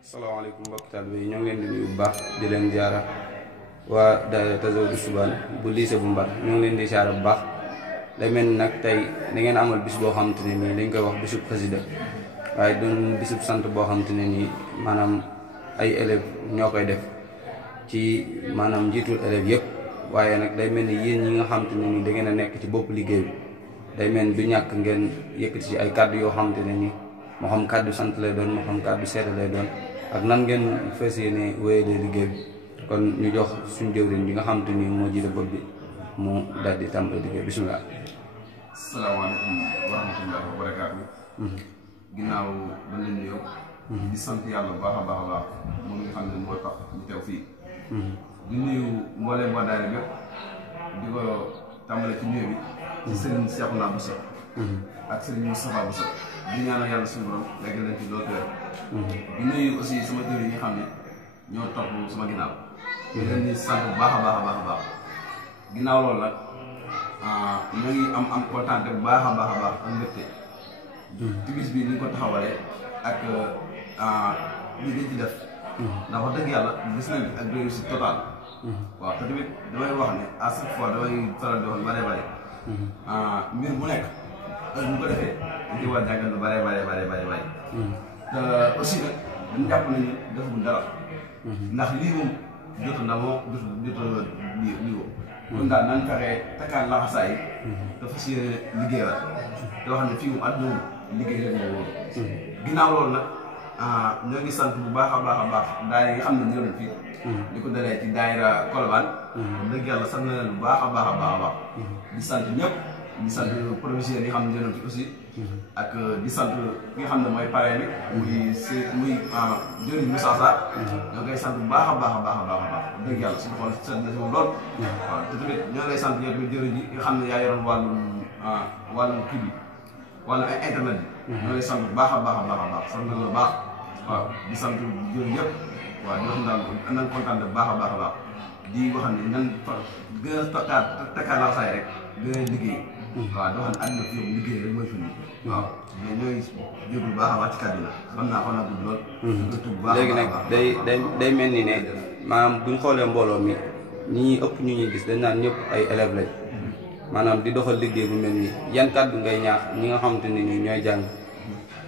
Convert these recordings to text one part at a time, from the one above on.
Assalamualaikum mbokk taalibe yi ñoo ngi leen di nuyu bu baax di leen ziara waa daayira Tazawudu Subaan bu lycée bu Mbar ñoo ngi leen di ziara bu baax day mel ni nag tey da ngeen amal bis boo xamante ne nii dañ koy wax bisub xasida waaye doon bisub sant boo xamante ne nii maanaam ay élèves ñoo koy def ci maanaam njiitul élèves yëpp waaye nag day mel ni yéen ñi nga xamante ne nii da ngeen a nekk ci bopp liggéey bi day mel ni du ñàkk ngeen yëkkati ci ay kàddu yoo xamante ne nii moo xam kàddu sant lay doon moo xam kàddu seede lay doon ak nan ngeen fas yéene wéyalee liggéey bi kon ñu jox suñu jëwriñ bi nga xamante ni moo jiite bopp bi mu daal di tàmbali liggéey bisimilah. asalaamaaleykum wa rahmatullahi wa barakaatu. ginnaaw ba leen nuyoo. di sant yàlla bu baax a baax a baax moom nga xam ne mooy tax ñu teew fii. di nuyu mbooleem waa daara bépp di ko tàmbale ci nuyu bi. ci Serigne Cheikhouna Bousso. ak Serigne Moustapha Bousso. di ñaanal yàlla suñu borom léegi leen ci loolu teel. di nuyu aussi sama jëriñ yi nga xam ne ñoo topp sama ginnaaw. di leen di sant bu baax a baax a baax a baax. ginnaaw loolu nag ñoo ngi am kontaan bu baax a baax a baax ak mbégte. ci bis bi ni ñu ko taxawalee ak li ngeen ci def. ndax wax dëgg yàlla gis nañ ak réussite totale. waaw te tamit damay wax ne à chaque fois damay faral di wax bare bare. mbir bu nekk heure bu ko defee dañ ci war a jàngal lu bare bare. te aussi nag dañu jàpp nañu defuñu dara. ndax lii moom jotul na moo jotul lii woo. kon daal nañ fexe takkaat laxasaay dafa si liggéey la. te wax ne fii moom àdduna liggéey rek moo wóor. ginnaaw loolu nag ñoo ngi sant bu baax a baax daayira yi xam ne ñëw nañ fii. di ko dalee ci daayira Colobane. dëgg yàlla sant na leen bu baax a baax. di sant ñëpp di sant professeurs yi xam ne ñëw nañ fi aussi. ak di sant ki nga xam ne mooy parrain bi. muy jëriñ Moussa Sarr. ñoo koy sant bu baax a baax. dëgg yàlla suñu xool seet na si moom lool. waaw te tamit ñoo lay sant yow tamit jëriñ yi nga xam ne yaa yoroon wàllum kii bi wàllu internet bi. ñoo lay sant bu baax a baax sant na la baax. waaw di sant jëriñ yëpp. waaw di wax daal nañ kontaan bu baax a baax di wax ne nan fa gën a takkaat laa saay rek gën a liggéey. waaw di wax ne àdduna fi yow liggéey rek mooy fi waaw mais ñooy jóg bu baax a baax ci kàddu la xam naa ko naa gudd lool. léegi nag day mel ni ne maanaam buñ xoolee mbooloo mi ñi ëpp ñu ñuy gis dañ naan ñëpp ay élèves lañ. maanaam di doxal liggéey bu mel nii yan kàddu ngay ñaax ñi nga xamante ne nii ñooy jàng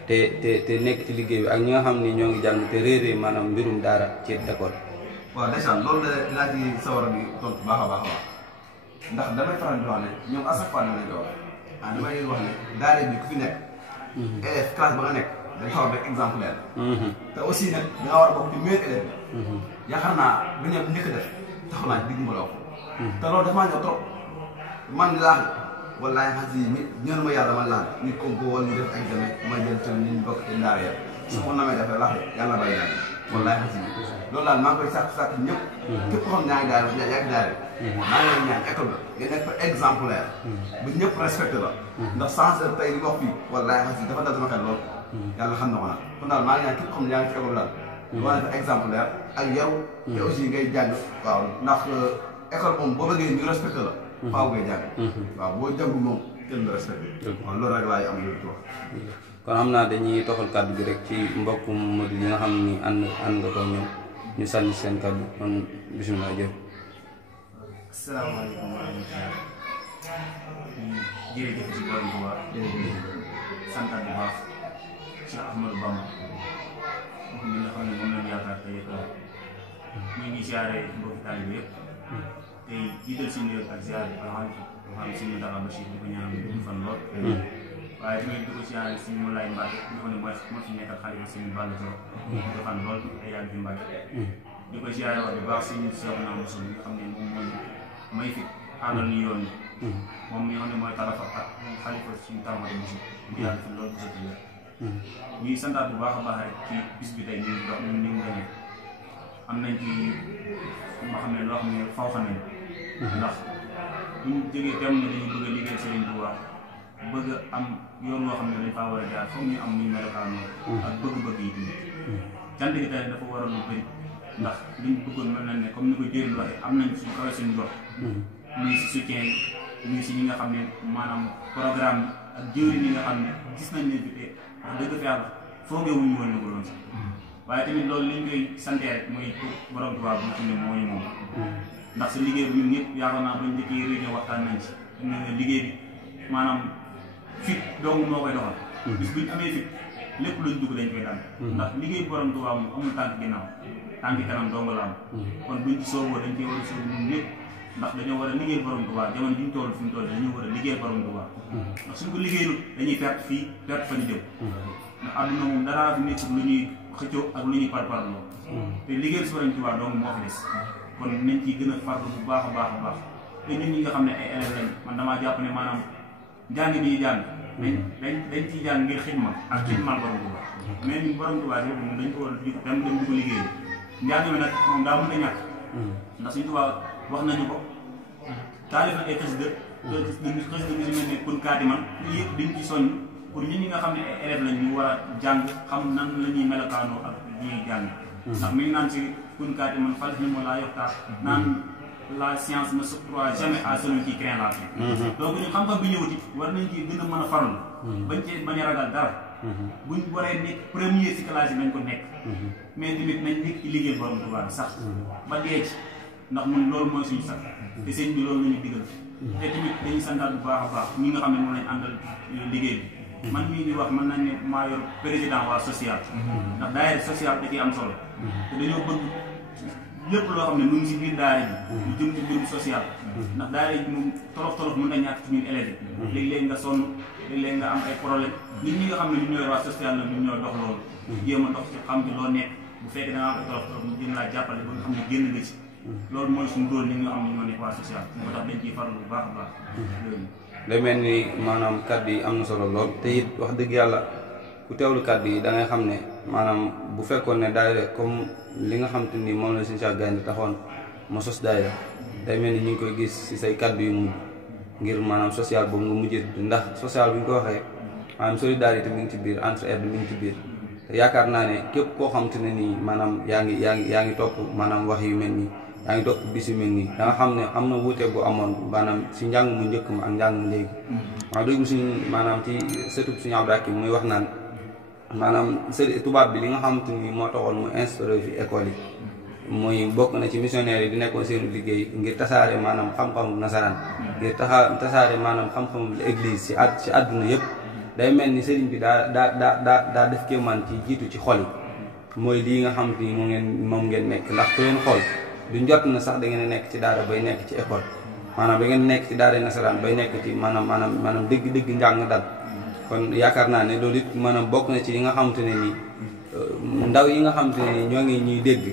te nekk ci liggéey bi ak ñi nga xam ni ñoo ngi jàng te réeree maanaam mbirum daara ci école. waaw déjà loolu de dinaa ci sawar a di tontu baax a baax ndax damay faral di wax ne ñoom à chaque fois damay koy wax damay wax ne daara bi ku fi nekk. élève classe ba nga nekk dañ xaw a nekk exemplaire. te aussi nag da nga war a bokk ci meilleur élève bi. yaakaar naa bu ñu njëkk a def taxaw naa ci digg mbaloo ko. te loolu dafa maa ñëw trop man laal wallaahi xas yi ñëw ma yàlla man laal nit comme ko wala ñu def examen ma jël tamit ñu bokk ci ndaar ya su ma namee defee lax yàlla bay naa wallaahi xas yi loolu daal maa ngi koy sàkk ñëpp. képp xam ñaa ngi daal yaa ngi daal maa ngi leen ñaan école la nga nekk fa exemplaire ba ñëpp respecté la ndax censeur tey li wax fii wallaahi xas yi dafa dal sama xel lool yàlla xam na ko nag kon daal maa ngi ñaan képp xam yaa ngi ci école daal dama nekk exemplaire ak yow te aussi ngay jàng waaw ndax école moom boo bëggee ñu respecté la faaw ngay jàng waaw boo jàngu moom kenn du respecté waaw loolu rek laay am lu ci wax kon xam naa dañuy toxal kàddu gi rek ci mbokkum Modou yi nga xam ni ànd nga ko ñoom ñu sànni seen kàddu kon bisimilah jëf. asalaamaaleykum wa rahmatulah. jërëjëf ci borom bu baax jërëjëf santaat bu baax Cheikh Ahmadou Bamba wax mi nga xam ne moom lañu yaakaar tey ñu ngi siyaare mbokki taalibe yëpp tey jiital si nuyoo ak siyaare alhamdulilah suñu dara Bachir di ko ñaanal ñu fan lool. waaye tamit di ko siyaare suñu Moulay Mbacke nga xam ne moo fi nekkal xalifa suñu Balla Dior di ko fan lool te yàgg fi Mbacke di ko siyaare wax bu baax suñu Cheikhouna Bousso nga xam ne moom mooy may fi àndal ñu yoon moom mi nga xam ne mooy tarafa ak xalifa suñu Tamate Bousso mu yàgg fi lool Bousso ci ñuy santaat bu baax a baax rek ci bis bi tey ñu ngi dox ñu ngi gañee am nañ ci ma xam ne loo xam ne faw xam nañ ndax buñ jógee dem ne dañu bëgg a liggéey Serigne Touba bëgg am yoon loo xam ne dañ faa war a jaar foog ñu am muy melokaan ak bëgg-bëgg yi tamit cant gi tey dafa waroon lu bëri ndax liñ bëggoon mel na ne comme ni ko jëriñ waxee am nañ suñu kawe suñu jot muy si soutien muy si ñi nga xam ne maanaam programme ak jëriñ yi nga xam ne gis nañ ne bi te wax dëgg fa yàlla foogee wuñu woon ñu ko doon sax waaye tamit loolu li ñu koy sante rek mooy borom Tuubaa bu xam ne moo ñu moom ndax sa liggéey bi ñun ñëpp yaakaar naa bañ njëkkee réunion waxtaan nañ ci liggéey bi maanaam fit dong moo koy doxal bis buñ amee fit lépp luñ dugg dañ koy daan ndax liggéey borom Tuubaa moom amul tànk ginnaaw tànk kanam dong la am kon buñ ci sooboo dañ koy war a soobu ñun ñëpp ndax dañoo war a liggéey borom Tuubaa jamono bi ñu toll fi mu toll dañoo war a liggéey borom Tuubaa ndax suñ ko liggéeylu dañuy perte fii perte fa ñu jëm ndax àdduna moom dara fi nekk lu ñuy xëccoo ak lu ñuy parparloo te liggéeyal si borom Tuubaa dong moo fi des kon nañ ciy gën a farlu bu baax a baax a baax te ñun ñi nga xam ne ay élèves lañ man damaa jàpp ne maanaam jàng bi jàng dañ ciy jàng ngir xidma ak xidmal borom Tuubaa mais ñun borom Tuubaa si boppam moom dañ ko war a dem di ko liggéey njàng mi nag moom daa mën a ñàkk ndax suñu Tuubaa wax nañu ko taalif na ay xasida xasida bi su mel ne kun kaati man lii yëpp diñ ci soññ pour ñun ñi nga xam ne ay élèves lañ ñu war a jàng xam nan la ñuy melokaanoo ak ñuy jàng ndax mi ngi naan si kun kaati man fal ni moo laa yoktaa naan la science ne s'octroie jamais à celui qui craint la fin donc ñun xam-xam bi ñëwati war nañ ci gën a mën a farlu bañ cee bañ a ragal dara buñ waree nekk premier si classe yi nañ ko nekk mais tamit nañ nekk ci liggéey borom Tuubaa sax ba dee ci ndax mun loolu mooy suñu sax te sëñ bi loolu la ñu digal te tamit dañuy santaat bu baax a baax ñi nga xam ne moom lañ àndal liggéey bi man mii di wax mën nañ ne maa yor président waa social ndax daayira social da ciy am solo te dañoo bëgg lépp loo xam ne mu ngi si biir daara ji ñu jëm ci mbirum social ndax daara ji moom tolof mën na ñàkk ci ñun élèves yi léeg-léeg nga sonn léeg-léeg nga am ay problème nit ñi nga xam ne ñu ñooy waa social la ñu ñooy dox loolu jéem a dox ci xam ci loo nekk bu fekkee da nga am ay tolof ñu gën laa jàppale ba nga xam ne génn nga ci loolu mooy suñu rôle li nga xam ne ñoo nekk waa social moo tax dañ ciy farlu bu baax a baax day mel ni maanaam kàddu yi am na solo lool te it wax dëgg yàlla ku teewlu kàddu yi da ngay xam ne maanaam bu fekkoon ne daayira comme li nga xam te ni moom la Sëñ Cheikh Gaïndé taxoon ma sos daayira day mel ni ñu ngi koy gis ci say kàddu yu mujj ngir maanaam social boobu nga mujjee ndax social bi ñu ko waxee maanaam solidarité mi ngi ci biir entraide mi ngi ci biir te yaakaar naa ne képp koo xam te ne nii maanaam yaa ngi topp maanaam wax yu mel nii yaa ngi topp bis yu mel nii da nga xam ne am na wuute bu amoon maanaam si njàng mu njëkk ma ak njàng mu léegi wax dëgg suñu maanaam ci sëtub suñu Abdou Hakim muy wax naan maanaam tubaab bi li nga xamante ni moo taxoon mu instauré fi école yi muy bokk na ci missionnaire yi di nekkoon seenu liggéey ngir tasaare maanaam xam-xamu nasaraan ngir tasaare maanaam xam-xamu église ci àdduna yëpp day mel ni sëriñ bi daa def kéemaan ci jiitu ci xol yi mooy lii nga xamante ni moom ngeen nekk ndax ku leen xool du njot na sax da ngeen nekk ci daara bay nekk ci école maanaam da ngeen nekk ci daara nasaraan bay nekk ci maanaam dëgg njàng dal kon yaakaar naa ne loolu it maanaam bokk na ci yi nga xamante ne nii ndaw yi nga xamante ne nii ñoo ngi ñuy dégg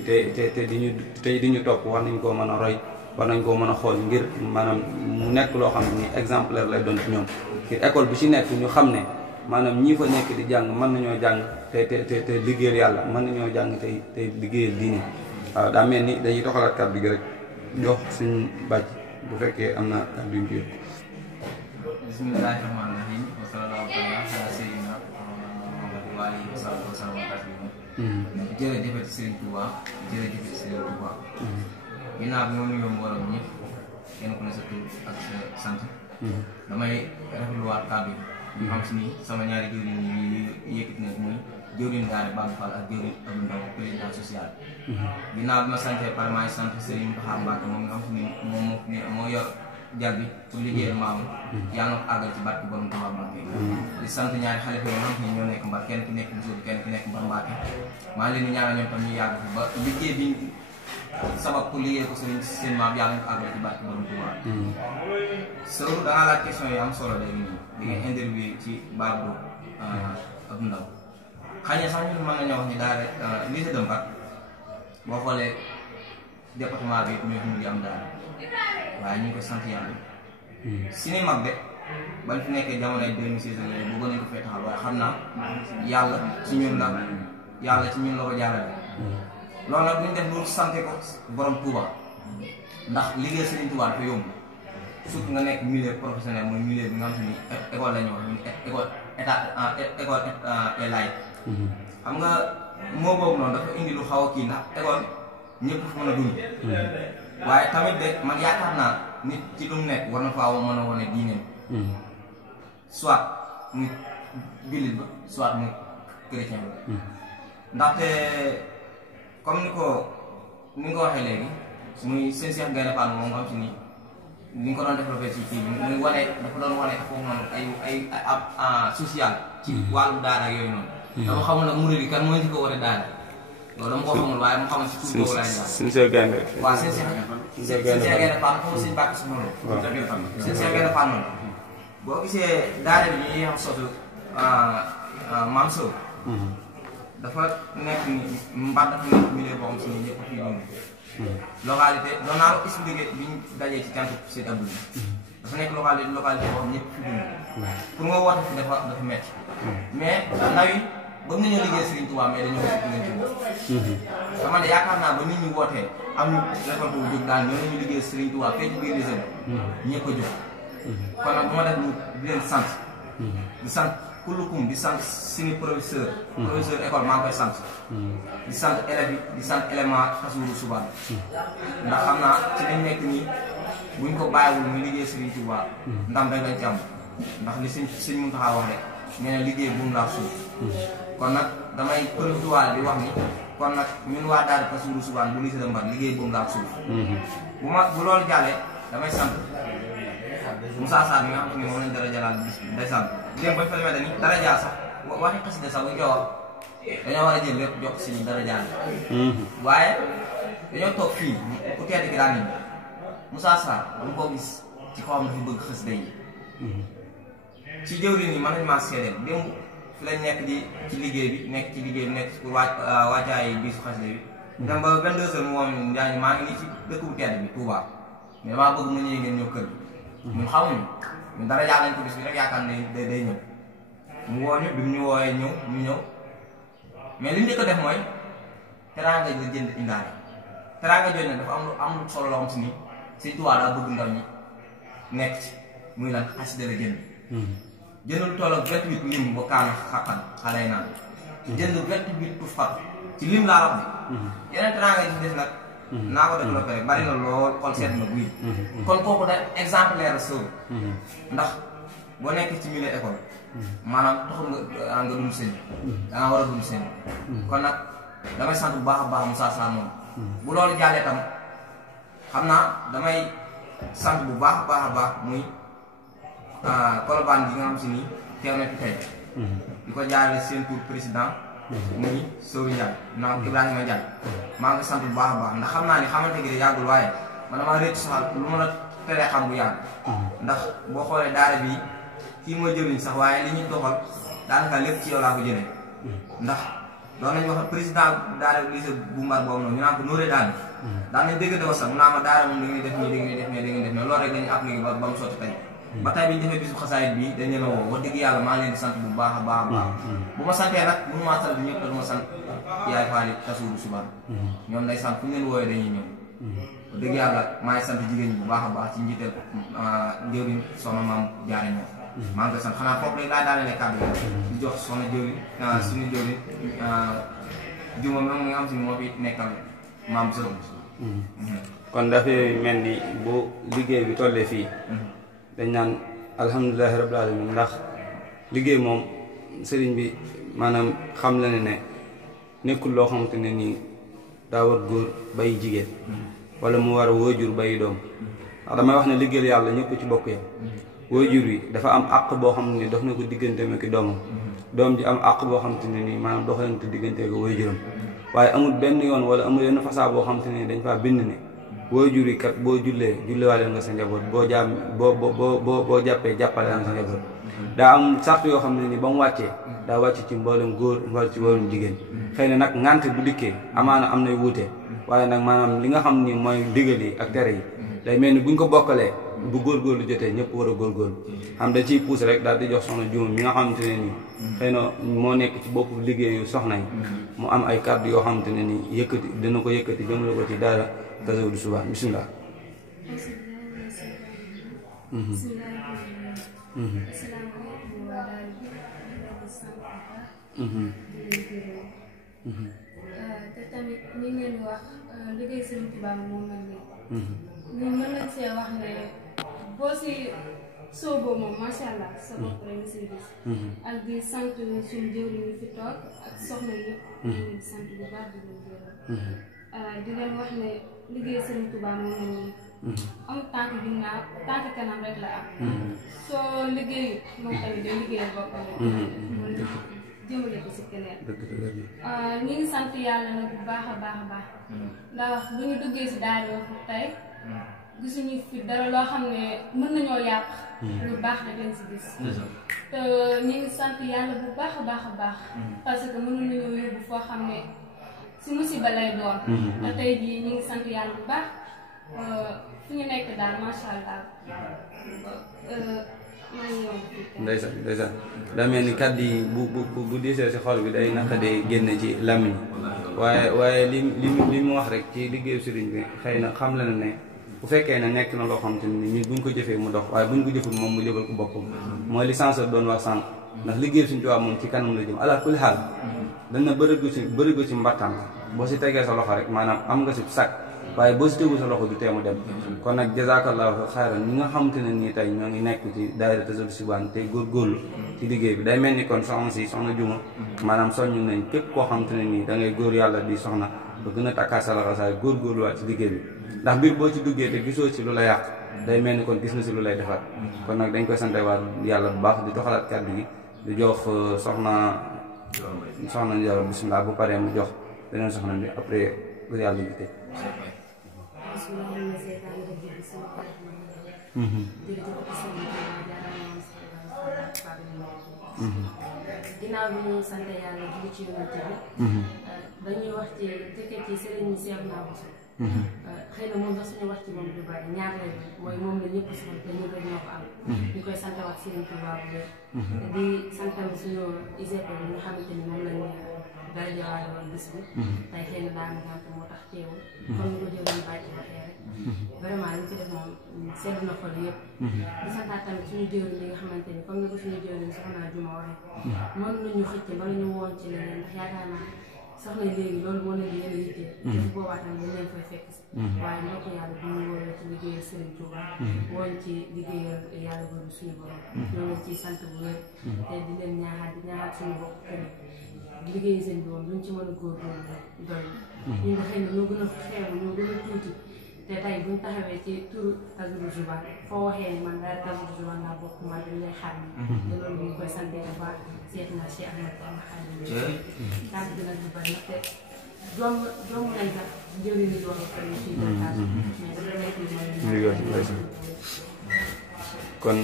te di ñu topp war nañ koo mën a roy war nañ koo mën a xool ngir maanaam mu nekk loo xam ne exemplaire lay doon ci ñoom ngir école bi ci nekk ñu xam ne maanaam ñii fa nekk di jàng mën nañoo jàng te liggéeyal yàlla mën nañoo jàng te liggéeyal diine waaw daa mel ni dañuy toxalaat kàddu gi rek jox suñ bàcc bu fekkee am na kàddu yu ñu bismillahi rahmaani rahim wa sallallahu ala sayyidina Muhammad wa alihi wa sahbihi wa sallam jërëjëfati Serigne Touba jërëjëfati Serigne Touba ginnaaw bi ma nuyoo mbooloo ñëpp kenn ku ne sa tur ak sa sant damay rafetluwaat kàddu yi xam si ni sama ñaari jëwriñ yi yëkkati na muy jëwriñ daara Bamba Fall ak jëwriñ Abdou Ndaw président social ginnaaw bi ma santee par maay sant Serigne Mbaxar Mbacke moom nga xam si ni moo yor jal bi pour liggéeyal maamu yàlla na ko àggal ci barke borom Tuubaa Mbàkke di sant ñaari xale yi nga xam ne ñoo nekk mbar kenn ki nekk Mbuur kenn ki nekk mbar Mbàkke maa ngi leen di ñaanal ñoom tam ñu yàgg ba liggéey bi sabab pour liggéey ko seen maam yàlla na ko àggal ci barke borom Tuubaa soo da ngaa laaj question yi am solo léegi nii di nga interview ci Babou Abdou Ndaw xëy na sax ñun mën nañoo wax ni daal lycée de Mbar boo xoolee département bi ñoo fi am daal waaye ñu ngi koy sant yàlla si ni mag de bañ fi nekkee jamonoy 2016 bu gën nañ ko fee taxal waaye xam naa yàlla ci ñun la ko jaarale loolu nag duñ def lu sant ko borom Touba ndax liggéey Serigne Touba dafa yomb surtout nga nekk milieu professionnel mooy milieu bi nga xam te ni école la ñu wax école et laïque xam nga moo boobu noonu dafa indi lu xaw a kii ndax école ñëpp fu mën a dund waaye tamit de man yaakaar naa nit ci lu mu nekk war na faa mën a wane diineem soit muy jullit ba soit muy chrétien ba ndaxte comme ni nga ko waxee léegi muy seen Cheikh Gaïndé Fatma moom nga xam si ni ni nga ko doon développé ci kii bi muy wane dafa doon wane foofu noonu ay social ci wàllu daara ak yooyu noonu. dama xamul nag murid yi kan moo ci ko war a daara loolu dama ko xamul waaye mu xamal si tur boobu laay jaar. seen Cheikh Gaïndé. waaw seen Cheikh Gaïndé Fatma foofu seen bàkk si noonu. waaw seen Cheikh Gaïndé Fatma boo gisee daara bi ñuy xam sotu Maam Sow. dafa nekk ni mbar dafa nekk milieu boo xam si ni ñëpp fii dund. localité doon naa ko expliqué bi ñu dajee ci cantu Seydi Abdou dafa nekk localité boo xam ñëpp fi dund. pour nga woote fi dafa métti. mais ndaw yi ba nga ñëw liggéey Serigne Touba mais dañoo fekk leen ci bopp. dama ne yaakaar naa ba nit ñi wootee am ñu récolte bu jóg daal ñoo ñu liggéey Serigne Touba fekk ci biir réseau bi ñëpp a jóg. kon nag bu ma def ñu di leen sant. di sant kulukum di sant suñu professeur école maa ngi koy sant. di sant élèves yi di sant élément Tasawudu Subaan. ndax xam naa ci lañ nekk nii buñ ko bàyyiwul muy liggéey Serigne Touba. ndam rek lañ ci am ndax li suñ Muntaxa wax rek nee na liggéey bu mu laa suuf. kon nag damay profité di wax ni kon nag ñun waa daara Tasawudu Subaan bu lycée de Mbar liggéey bu mu laa suuf. bu loolu jàllee damay sant Moussa Sarr mi nga xam ne moom lañ dara jalaal bis bi day sant léegi bañ fa demee dañuy dara jaar sax waxi xasida sax bu ñu koy wax dañoo war a jël lépp jox si dara jaar waaye dañoo toog fii ku tedd gi daan nañu Moussa Sarr dama koo gis ci kawam dafa bëgg xasida yi ci jëwriñ yi mën nañu maa seedeel démb fi lañ nekk ci liggéey bi nekk ci pour wàccaay bisu xasida bi dem ba 22 heures mu woon Njaañ maa ngi nii ci dëkk bu tedd bi Touba mais maa bëgg mu ñëwee ngeen ñëw kër ñun xamuñu ñun dara jàll nañ ko bis bi rek yaakaar ne day ñëw mu woo ñu bi mu ñu wooyee ñu ñëw mais li ñu njëkk a def mooy teraanga la jënd indaale teraanga jooju nag dafa am lu solo loo xam si ni Sëñ Tuubaa daa bëgg ndaw ñi nekk ci muy lan xasida la jënd jëndul toll ak 28 lim ba kaana xaqan xale yi naan jënd 28 tuf fat ci lim laa wax bi yeneen teraanga yi ci des nag naa ko développé rek bari na lool xol seet na buy kon kooku da exemplaire la sëw ndax boo nekk ci milieu école maanaam taxul nga dund sëñ da nga war a dund sëñ kon nag damay sant bu baax a baax Moussa Sarr moom bu loolu jàllee tam xam naa damay sant bu baax a baax muy Colobane bi nga xam si nii teew na fi tey di ko jaarale seen pour président muy Sow Ndiaye naam Ibrahima Ndiaye maa ngi sant bu baax a baax ndax xam naa ni xamante gi de yàggul waaye man damaa rëcc sax lu ma la teree xam bu yàgg ndax boo xoolee daara bi kii mooy jëriñ sax waaye li ñuy doxal daanaka lépp ci yow laa ko jëlee ndax doon nañu wax président daara lycée bu Mbar boobu noonu ñu naan ko Nouré daan nañ dégg dafa sax mu naa ma daara moom da ngeen def nii da ngeen def nii da ngeen def nii loolu rek dañuy appliqué ba mu sotti tey ba tey bi ñu defee bisu xasaayit bi dañ leen a woo wax dëgg yàlla maa leen di sant bu baax a baax a baax bu ma santee nag mënu maa sant ñëpp dama sant yaay faali Tasawudu Subaan ñoom day sant fu ñu leen wooyee dañuy ñëw wax dëgg yàlla maa ngi sant jigéen ñi bu baax a baax ci njiital jëwriñ soxna maam jaare ñoom maa ngi koy sant xanaa foofu léegi laa daanele kàddu yi di jox soxna jëwriñ suñu jëwriñ juma moom nga xam si moo fi nekkal maam sëñ kon dafay mel ni bu liggéey bi tollee fii dañ naan alhamdulilahi rabbil alamin ndax liggéey moom sëriñ bi maanaam xam la ne nekkul loo xamante ne nii daa war góor bay jigéen wala mu war a waajur bay doom ndax damay wax ne liggéeyal yàlla ñëpp ci bokk yam waajur yi dafa am àq boo xam ne dox na ko diggante ma ki doomam doom ji am àq boo xamante ne nii maanaam doxalante diggante ko waajuram waaye amul benn yoon wala amul yenn façon boo xamante ne dañ faa bind ne waajur yi kat boo jullewaale nga sa njaboot boo jàppee jàppale nga sa njaboot daa am sart yoo xam ne ni ba mu wàccee daa wàcc ci mboolem góor wala ci mboolem jigéen xëy na nag ngante bu dikkee amaana am nay wuute waaye nag maanaam li nga xam ni mooy digal yi ak tere yi day mel ni buñ ko bokkalee bu góorgóorlu jotee ñëpp war a góorgóorlu xam da ciy puus rek daal di jox soxna Juma mi nga xamante ne nii xëy na moo nekk ci bopp liggéeyu soxna yi mu am ay kàddu yoo xamante ne nii yëkkati dina ko yëkkati jëmale ko ci daara Tasawudu Subaan bismillah te tamit ni ngeen wax liggéey Sëriñ Tuubaa moom la ñu mën nañ see wax ne boo si sooboo moom macha allah sa bopp rek nga siy gis. ak di sant suñu jëwriñ yi fi toog ak soxna yëpp. ñu ngi di sant bu baax di leen gërëm. di leen wax ne liggéey Serigne Touba moom la ñuy. amul tànk ginnaaw tànk kanam rek la am. soo liggéeyu moom tamit day liggéeyal boppam rek. jëmale ko si keneen. ñu ngi sant yàlla nag bu baax a baax a baax. ndax bu ñu duggee si daara wax tey. gisuñu fi dara loo xam ne mën nañoo yàq. lu baax rek lañ si gis. te ñu ngi sant yàlla bu baax a baax a baax. parce que mënu nañoo yóbbu foo xam ne si musiba lay doon. te tey jii ñu ngi sant yàlla bu baax fu ñu nekk daal macha allah. ndeysaan daa mel ni kàddu yi bu diisee si xol bi day naqadee génne ci làmmiñ waaye li mu wax rek ci liggéeyu sëriñ bi xëy na xam la ne bu fekkee ne nekk na loo xam te ni ñun buñ ko jëfee mu dox waaye buñ ko jëful moom mu jëfal ko boppam mooy li censeur doon wax sànq ndax liggéeyu suñu tubaab moom ci kanam la jëm ala kulli xaal dañ na bërigo ci mbattaan boo si tegee sa loxo rek maanaam am nga si sàkk waaye boo si tegu sa loxo du teemu dem kon nag jazakallahu xayran ñi nga xamante ne nii tey ñoo ngi nekk ci daayira Tazawudu Subaan tey góorgóorlu ci liggéey bi day mel ni kon soxna Juma maanaam soññu nañ képp koo xamante ne nii da ngay góor yàlla di soxna ba gën a takkaa sa laxasaay góorgóorluwaat ci liggéey bi ndax mbir boo ci duggee te gisoo ci lu la yàq day mel ni kon gis na si lu lay defar kon nag dañ koy sante waat yàlla bu baax di doxalaat kàddu gi di jox soxna Ndioro bismillah bu paree mu jox beneen soxna bi après bu yàlla ji tey ginnaaw bi ñu sant yàlla julli ci yonent bi dañuy wax ci jëkkee ci sëriñ Cheikh Nabou xëy na moom sax suñu wax ci moom du bari ñaar lay mooy moom la ñëpp sant te ñu rek ñoo ko am ñu koy sant wax Serigne Touba bu wér di santam suñu IGP bi nga xamante ni moom lañu dara jawaale woon bis bi tey xëy na daana gànt moo tax teewul comme ni ko jëloon bàyyi waxee rek vraiment li ci def moom sedd na xol yëpp di santaat tamit suñu jëwriñ li nga xamante ni comme ni ko suñu jëwriñ soxna Juma waxee mën nañu xëcc bala ñu woon ci leneen ndax yaakaar naa soxna léegi loolu moo leen di yéen a yittee su boobaa tamit dañ leen fay fekk si waaye ndokk yàlla bu ñu woowee ci liggéeyal Serigne Touba woon ci liggéeyal yàlla boobu suñu borom ñoo leen ciy sant bu wér te di leen ñaaxaat di ñaaxaat suñu bopp kër liggéeyu seen bi moom luñ ci mën a góorgóorlu doy ñu nga xëy na ñoo gën a xeebu ñoo gën a tuuti te tey buñ taxawee ci turu Tazawudu Subaan foo waxee ni man daal Tazawudu Subaan laa bokk man dañ lay xaar te loolu ñu koy sante bu baax seet naa Cheikh Ahmed Bamba Xaadimu Rasuul tànk bi nag bu bari nag te jom nañ sax njëriñ li wax ko ñu ciy jàkkaar mais dafa nekk li kon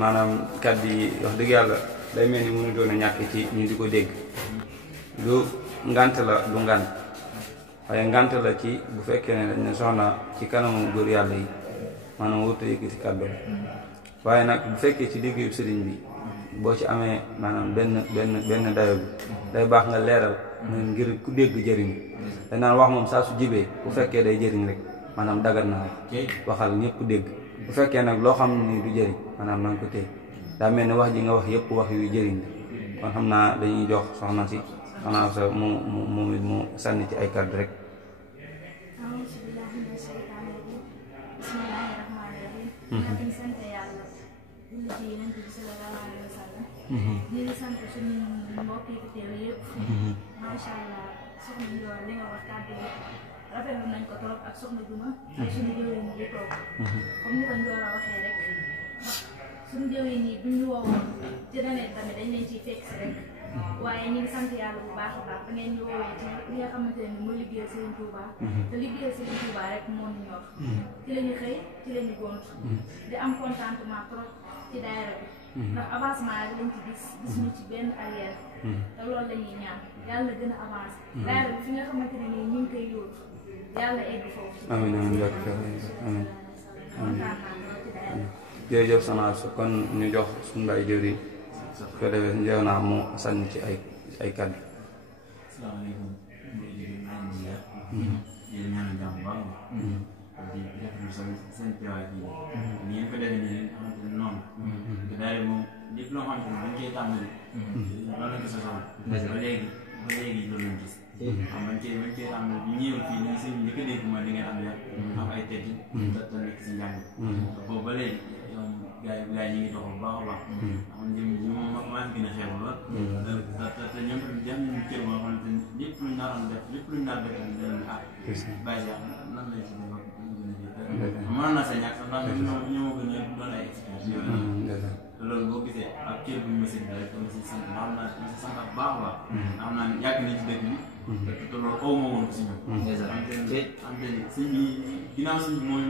maanaam kàddu yi wax dëgg yàlla day mel ni mënu doon a ñàkk ci ñu di ko dégg lu ngant la du ngant waaye ngant la ci bu fekkee ne dañ ne soxna ci kanamu góor yàlla yi maanaam wurtu yëkkati kàddoom waaye nag bu fekkee ci liggéeyu sëriñ bi boo ci amee maanaam benn dayo bi day baax nga leeral ngir ku dégg jëriñ dañ naan wax moom saa su jibee bu fekkee day jëriñ rek maanaam dagat na waxal ñëpp dégg bu fekkee nag loo xam ni du jëriñ maanaam na nga ko téye daa mel ne wax ji nga wax yëpp wax yu jëriñ la kon xam naa dañuy jox soxna si xanaa sa mu sànni ci ay kàddu rek di sant suñu mbokk yi fi teew yëpp macha allah soxna Ndioro li nga wax kàddu yi rafetlu nañ ko trop ak soxna Juma ak suñu jëwriñ yi toog comme ni ko Ndioro waxee rek suñu jëwriñ yi duñu woowoon ci leneen tamit dañ leen ciy fekk si rek waaye ñu ngi sant yàlla bu baax a baax da ngeen ñu woowee ci li nga xamante ne mooy liggéeyal Serigne Touba te liggéeyal Serigne Touba rek moo ñu ñor ci la ñu xëy ci la ñu gont di am contentement trop ci daayira bi ndax avancement rek lañ ci gisuñu ci benn arrière te loolu la ñuy ñaan yàlla gën a avancé daayira bi fi nga xamante ne nii ñu ngi koy yóotu yàlla egg foofu amiin amiin amiin jërëjëf soxna su kon ñu jox suñu mbay jëwriñ ko defee njëw naa mu sànni ci ay kàddu. asalaamaaleykum yéen ñaanal jàmm bu baax di rafetlu seen teewaay fii ni ngeen ko defee nii xamante ne noonu te daal moom lépp loo xamante ne dañ koy tàmbali loolu lañ ko sosoon ba léegi loolu lañ gis xam bañ koy tàmbali bi ñëwul fii li seen njëkk a dégg mooy li ngeen am yar am ay teggi te nekk si njàng boobu ba léegi gars yi ñu ngi doxal bu baax a baax. xam nga ñoom maa ngi gën a xeebu lool. te ñoom tamit jëm nañu cër boo xamante ni lépp luñ naroon def lépp luñ nar def tamit dinañ bàyyi sax nan lañ si def mënoon na sa ñàkk sax ndax ñoo gën a doon ay experts yooyu. te loolu boo gisee ak cër bu ñu ma seen rek dama si sant xam naa si sant bu baax a baax. xam naa ne yàgg nañ ci dëkk bi. te loolu aw ma woon si ñoom. am te ni sëñ bi ginnaaw sëñ bi mooy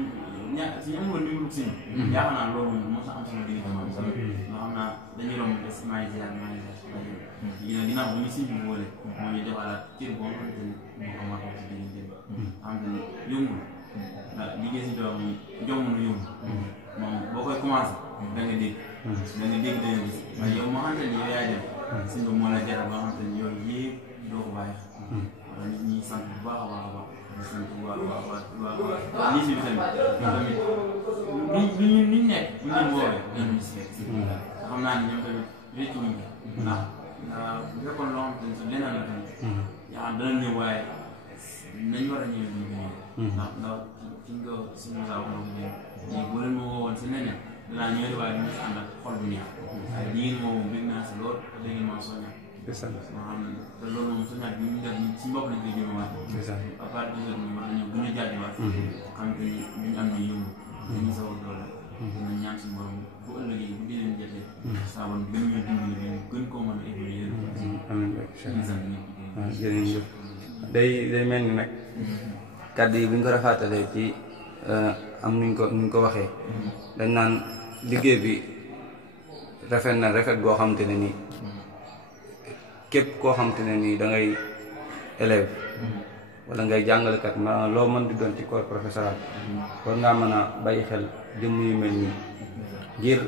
suñu amoon numéro sëñ bi. yaakaar naa loolu moo tax am sama diggante moom sax. xam naa dañuy romb des maa ngi ziar ginnaaw bu ñu sëñ bi boole moo ñu defalaat cër boo xamante ni moo ko mat si diggante bi. xam te ni yombul. ndax liggéey si doom jom mënu yomb. moom boo koy commencé da nga dégg. da nga dégg da nga gis. waaye yow moo xamante ni yow yaay dem. sëñ bi moo la jaral ba xamante ni yow yëpp doo ko bàyyi. wala nit ñi sant bu baax a baax a baax. di sant waa lii si bi tamit. tamit ñu nekk bu ñu leen woowee dinañu si fekk. xam naa ni ñoom tamit réccu wuñ ko. ndax bu fekkoon loo xamante ni si leneen la tamit. yaa xam danañ ñëw waaye nañ war a ñëwee ñu ngi ndax ci nga suñu saa wax na ko léegi boo leen ma woowoon si leneen danaa ñëw waaye dina si ànd ak xol bu neex. waaye li ngeen moom bëgg naa si lool te léegi maa soññal. moo xam ne te loolu moom soññal bi ñu def si bopp lañ koy jëmewaat. à part de ça ñu war nañoo gën a jaajuwaat. xam te ni duñ am ni yëngu. dañuy sawar doole. dina ñaan suñu borom bu ëllëgee bu déwén jotee. saa woon gën ñoo dimbali ba ñu gën koo mën a évoluer. amiin jërëjëf day mel ni nag kàddu yi bu ñu ko rafaatalee ci am nuñ ko waxee dañ naan liggéey bi rafet na rafet goo xamante ne nii képp koo xamante ne nii da ngay élève wala ngay jàngalekat ma loo mën di doon ci corps professoral war ngaa mën a bàyyi xel jëmm yu mel nii ngir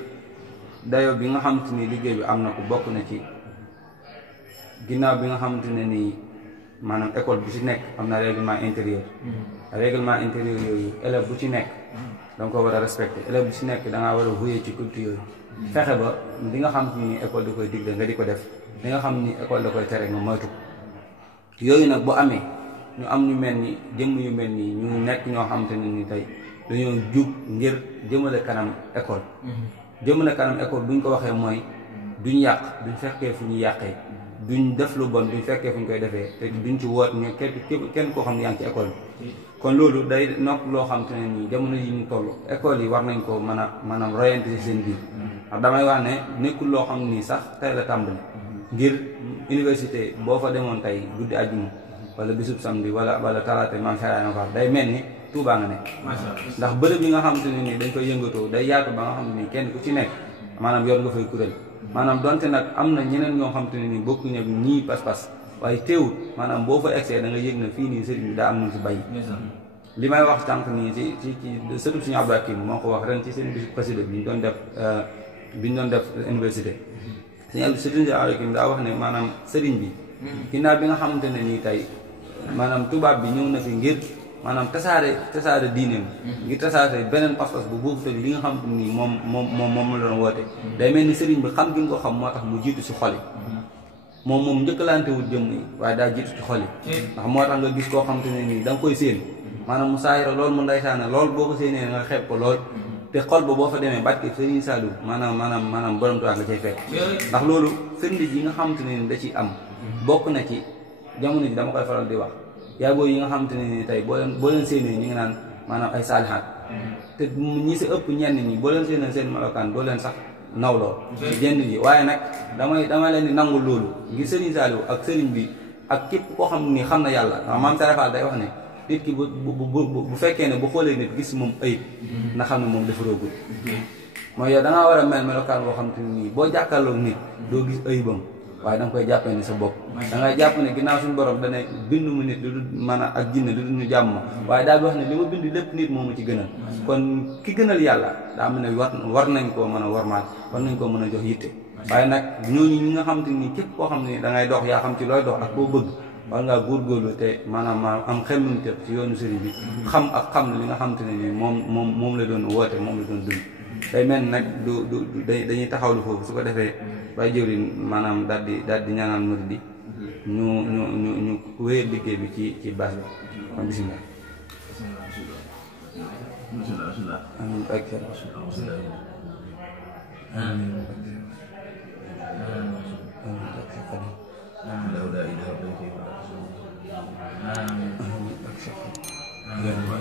dayo bi nga xamante ni liggéey bi am na ko bokk na ci ginnaaw bi nga xamante ne nii maanaam école bu ci nekk am na règlement intérieur yooyu élève bu ci nekk da nga ko war a respecté élève bu ci nekk da ngaa war a wuyee ci culture yooyu fexe ba li nga xam ni école da koy digle nga di ko def li nga xam ni école da koy tere nga moytu yooyu nag bu amee ñu am ñu mel ni jëmm yu mel nii ñu nekk ñoo xamante ne ni tey dañoo jug ngir jëmale kanam école jëmale kanam école buñ ko waxee mooy duñ yàq duñ fekkee fu ñu yàqee duñ def lu bon duñ fekkee fu ñu koy defee te duñ ci woot ñu kenn koo xam ne yaa ngi ci école bi kon loolu day nokk loo xam te ne nii jamono yi ñu toll école yi war nañ ko mën a maanaam royante ci seen biir ndax damay wax ne nekkul loo xam nii sax tey la tàmbali ngir université boo fa demoon tey guddi àjjuma wala bisub samedi wala talaata maam Serigne Fall day mel ni Tuubaa nga nekk ndax bërëb yi nga xam te ne nii dañ koy yëngatoo day yaatu ba nga xam ne nii kenn ku ci nekk maanaam yor nga fay kuréel maanaam donte nag am na ñeneen ñoo xam te ne nii bokkuñu ak ñii pas-pas waaye teewut maanaam boo fa egsee da nga yëg na fii nii sëriñ bi daa am nañ si bay li may wax tànk nii ci sëtub suñu Abdou Hakim moo ko wax ren ci seen bisu xasida bi ñu doon def université sëriñ Abdou Hakim daa wax ne maanaam sëriñ bi ginnaaw bi nga xamante ne nii tey maanaam tubaab bi ñëw na fi ngir maanaam tasaare diineem ngir tasaare beneen pas-pas bu boobu teg li nga xam ni moom la doon woote day mel ni sëriñ bi xam gi nga ko xam moo tax mu jiitu si xol yi moom njëkkalantewul jëmm yi waaye daa jiitu ci xol yi ndax moo tax nga gis koo xam te ne nii da nga koy séen maanaam mu saayira lool mu ndeysaane lool boo ko séenee nga xeeb ko lool te xol ba boo fa demee barke Sëriñ Saliou maanaam borom tuwaa nga cay fekk ndax loolu firnde ji nga xam te ne ni da ciy am bokk na ci jamono ji dama koy faral di wax yaagoo yi nga xamante ne ni tey boo leen séenee ñu ngi naan maanaam ay saalihaat te ñi si ëpp ñenn ñi boo leen séenee seen melokaan doo leen sax nawloo jenn ji waaye nag damay leen di nangul loolu ngir Serigne Saliou ak Serigne bi ak képp koo xam ni xam na yàlla ndax maam Serigne Fall day wax ne nit ki bu fekkee ne bu xoolee nit gis moom ayib na xam ne moom dafa roogul mooy yow da ngaa war a mel melokaan boo xam te nii boo jàkkaarloog nit doo gis ayibam waaye da nga koy jàppee ni sa bopp da ngay jàpp ne ginnaaw suñu borom dana bind mu nit lu dul mën a ak jinne lu dul ñu jàmm ma waaye daal di wax ne li ma bind lépp nit moomu ci gënal kon ki gënal yàlla daa am ne war nañ koo mën a warmaal war nañ koo mën a jox yitte waaye nag ñooñu ñi nga xam te nii képp koo xam ne da ngay dox yaa xam ci looy dox ak boo bëgg war ngaa góorgóorlu te maanaam am xemmum te ci yoonu sëriñ bi xam ak xam li nga xam te ne nii moom la doon woote moom la doon dund day mel nag dañuy taxawlu foofu su ko defee waaye jëwriñ maanaam daal di ñaanal murid bi ñu wéyal liggéey bi ci base bi kon bisimilah. آمين لا إله إلا الله آمين آمين